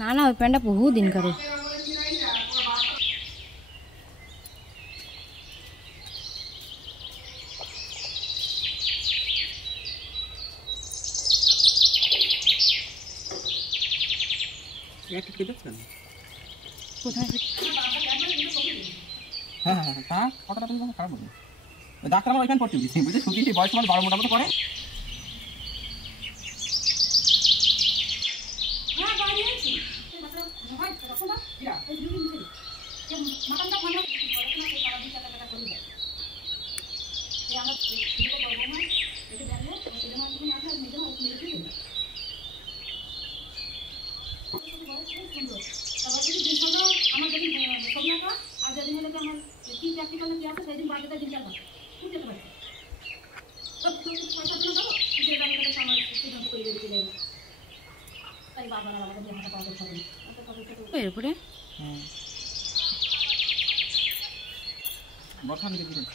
না না, ওই প্যান্টটা বহু দিন করে। হ্যাঁ হ্যাঁ তা কতটা তুমি খারাপ বলবে। ডাক্তার আমার ওইখানে পড়তে দিয়েছি বুঝলি, ছুটি বয়স মানে 12 মোটামুটি পরে। এরপরে বর্ষা দিকে দিবেন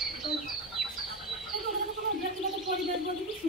পরিবেশ